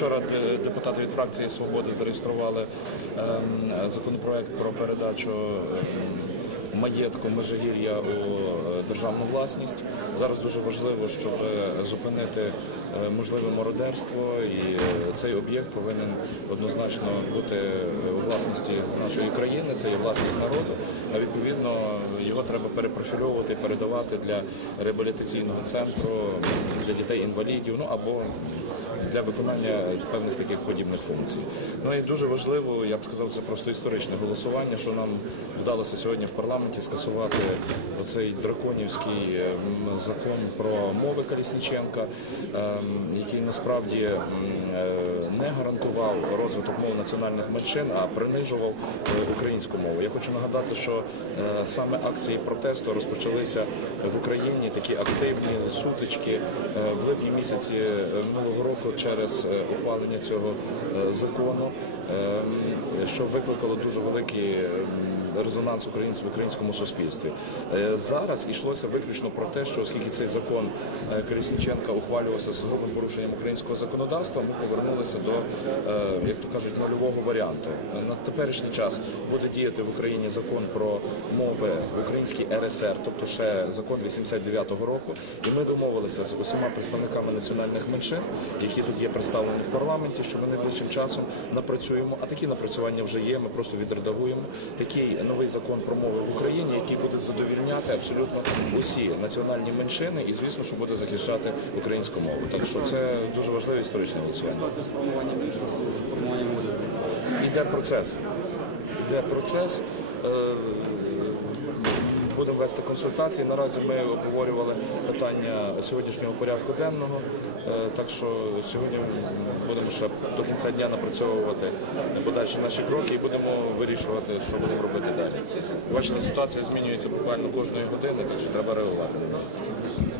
Вчора е, депутати від фракції Свободи зареєстрували ем, законопроект про передачу ем, маєтку Межигір'я у е, державну власність. Зараз дуже важливо, щоб е, зупинити можливе мародерство, і цей об'єкт повинен однозначно бути у власності нашої країни. Це є власність народу. А відповідно його треба перепрофільовувати, передавати для реабілітаційного центру для дітей-інвалідів, ну або для виконання певних таких подібних функцій. Ну і дуже важливо, я б сказав, це просто історичне голосування, що нам вдалося сьогодні в парламенті скасувати оцей драконівський ем, закон про мови Колісніченка, ем, який насправді не гарантував розвиток мов національних меншин, а принижував е, українську мову. Я хочу нагадати, що е, саме акції протесту розпочалися в Україні такі активні сутички е, в липні місяці е, минулого року через е, ухвалення цього е, закону, ем, що викликало дуже великий ем, резонанс українсь- в українському суспільстві. Е, Зараз йшлося виключно про те, що оскільки цей закон е, Колісніченка ухвалювався з грубим порушенням українського законодавства, ми повернулися до, е, як то кажуть, нульового варіанту. На теперішній час буде діяти в Україні закон про мови в українській РСР, тобто ще закон 89-го року. І ми домовилися з усіма представниками національних меншин, які тут є представлені в парламенті, що ми найближчим часом напрацюємо. А такі напрацювання вже є. Ми просто відредагуємо такий новий закон про мови в Україні, який буде задовільняти абсолютно усі національні меншини, і звісно, що буде захищати українську мову. Так що це дуже важливе історичне голосування. Іде процес. Іде процес. Будемо вести консультації. Наразі ми обговорювали питання сьогоднішнього порядку денного. Е, Так що сьогодні будемо ще до кінця дня напрацьовувати подальші наші кроки і будемо вирішувати, що будемо робити далі. Бачите, ситуація змінюється буквально кожної години, так що треба реагувати на неї.